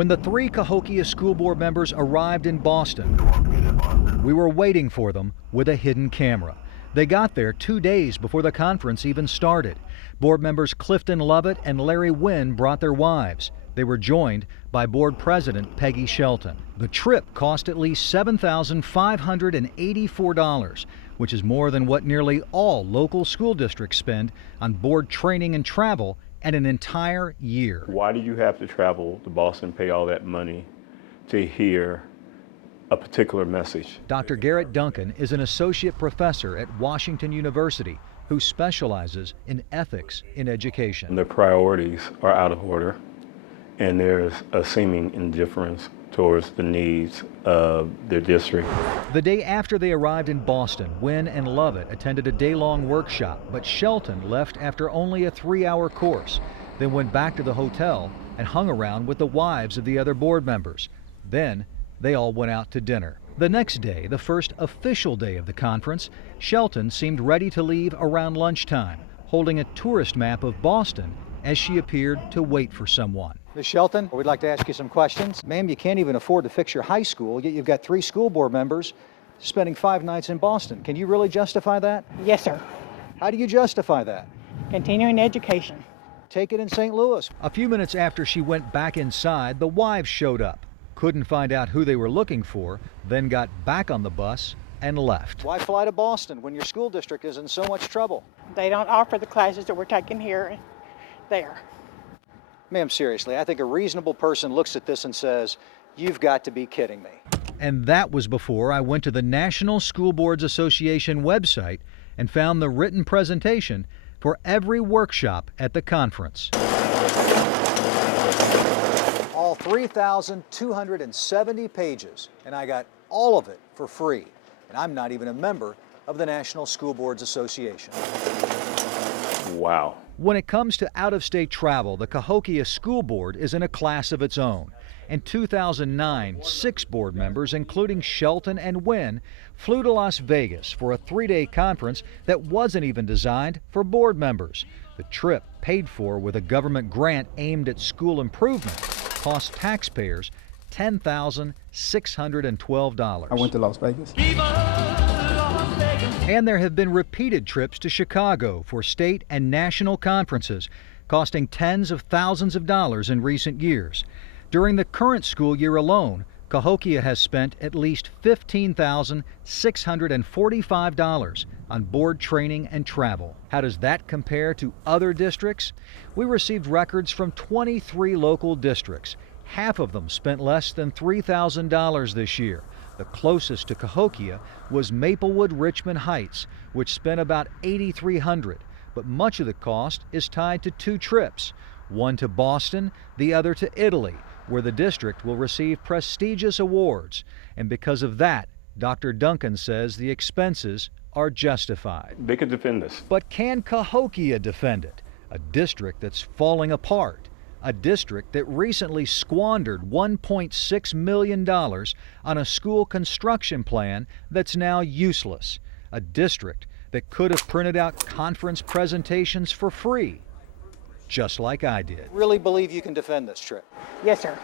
When the three Cahokia school board members arrived in Boston, we were waiting for them with a hidden camera. They got there 2 days before the conference even started. Board members Clifton Lovett and Larry Wynn brought their wives. They were joined by board president Peggy Shelton. The trip cost at least $7,584, which is more than what nearly all local school districts spend on board training and travel and an entire year. Why do you have to travel to Boston, pay all that money to hear a particular message? Dr. Garrett Duncan is an associate professor at Washington University who specializes in ethics in education. The priorities are out of order, and there's a seeming indifference towards the needs of their district. The day after they arrived in Boston, Wynn and Lovett attended a day-long workshop, but Shelton left after only a 3-hour course, then went back to the hotel and hung around with the wives of the other board members. Then they all went out to dinner. The next day, the first official day of the conference, Shelton seemed ready to leave around lunchtime, holding a tourist map of Boston as she appeared to wait for someone. Ms. Shelton, we'd like to ask you some questions. Ma'am, you can't even afford to fix your high school, yet you've got 3 school board members spending 5 nights in Boston. Can you really justify that? Yes, sir. How do you justify that? Continuing education. Take it in St. Louis. A few minutes after she went back inside, the wives showed up. Couldn't find out who they were looking for, then got back on the bus and left. Why fly to Boston when your school district is in so much trouble? They don't offer the classes that we're taking here and there. Ma'am, seriously, I think a reasonable person looks at this and says, you've got to be kidding me. And that was before I went to the National School Boards Association website and found the written presentation for every workshop at the conference. All 3,270 pages, and I got all of it for free. And I'm not even a member of the National School Boards Association. Wow. When it comes to out-of-state travel, the Cahokia School Board is in a class of its own. In 2009, 6 board members, including Shelton and Wynn, flew to Las Vegas for a 3-day conference that wasn't even designed for board members. The trip, paid for with a government grant aimed at school improvement, cost taxpayers $10,612. I went to Las Vegas. And there have been repeated trips to Chicago for state and national conferences, costing tens of thousands of dollars in recent years. During the current school year alone, Cahokia has spent at least $15,645 on board training and travel. How does that compare to other districts? We received records from 23 local districts. Half of them spent less than $3,000 this year. The closest to Cahokia was Maplewood-Richmond Heights, which spent about $8,300. But much of the cost is tied to 2 trips, one to Boston, the other to Italy, where the district will receive prestigious awards. And because of that, Dr. Duncan says the expenses are justified. They could defend this. But can Cahokia defend it? A district that's falling apart. A district that recently squandered $1.6 million on a school construction plan that's now useless. A district that could have printed out conference presentations for free, just like I did. Really believe you can defend this trip? Yes, sir.